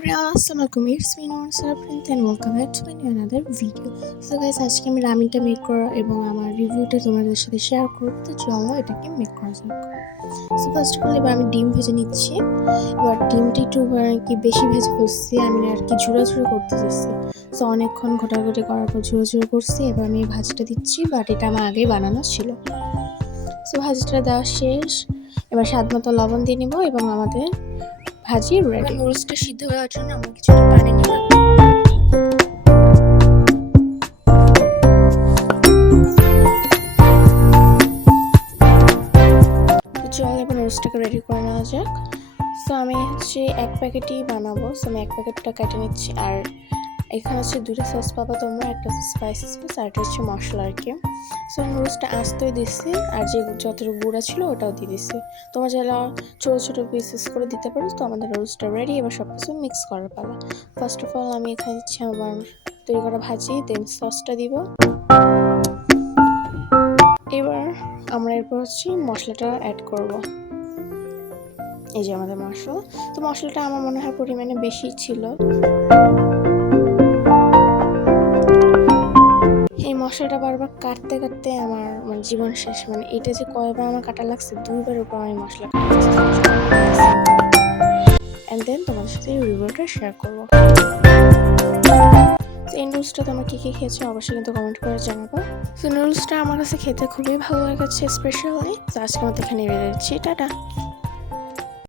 everyone, Assalamualaikum. It's me Noor Sarprinth and welcome back to my new another video. So guys, আজকে আমি রামিনটা make করা এবং আমার রিভিউটা তোমাদের সাথে শেয়ার করব। তো চলো এটাকে মেক করা যাক। সো ফার্স্ট অফ অল এবার আমি ডিম ভেজে নিচ্ছি। এবার ডিমটা একটু কি বেশি ভেজে ফেলছি, আমি আর কি ঝুড়ো করতে যাচ্ছি। সো অনেকক্ষণ ঘোটাঘুটি করার পর ঝুড়ো করছি। এবার আমি ভাজিটা দিচ্ছি, বাট এটা আমার আগেই বানানো ছিল। সো ভাজিটা দেওয়া শেষ। এবার স্বাদ মতো লবণ দিয়ে নিব এবং আমাদের ভাজি রেডি। নুডলসটা সিদ্ধ হওয়ার জন্য আমরা কিছুটা পানি নিলাম। চল এবার নুডলসটাকে রেডি করে নেওয়া যাক। সো আমি এক প্যাকেটই বানাবো। সো আমি এক প্যাকেটটা কেটে নিচ্ছি। আর এখানে দুটো সস পাবো তোমরা, একটা স্পাইসি সস আর একটা মশলা আর কি। সো নুডলসটা আস্তেই দিচ্ছি, আর যে যতটুকু গুঁড়া ছিল ওটাও দিয়ে দিচ্ছি। তোমরা যারা ছোটো ছোটো পিসেস করে দিতে পারো। তো আমাদের নুডলসটা রেডি। এবার সব কিছু মিক্স করার পালা। ফার্স্ট অফ অল আমি এখানে দিচ্ছি আমার তৈরি করা ভাজি, দেন সসটা দিব। এবার আমরা এরপর মশলাটা অ্যাড করব। এই যে আমাদের মশলা। তো মশলাটা আমার মনে হয় পরিমাণে বেশি ছিল। এই মশলাটা বারবার কাটতে আমার জীবন শেষ। এটা যে কয়বার আমার কাটা লাগছে, 2বার উপর আমি মশলা এন্ড দেন তোমাদের সাথে রিভিউটা শেয়ার করবো। এই নুডলসটা তোমরা কি খেয়েছো অবশ্যই কিন্তু কমেন্ট করে জানাবো। তো নুডলসটা আমার কাছে খেতে খুবই ভালো লেগেছে স্পেশালি। তো আজকে আমাদের এখানে বেরিয়ে যাচ্ছি, টাটা।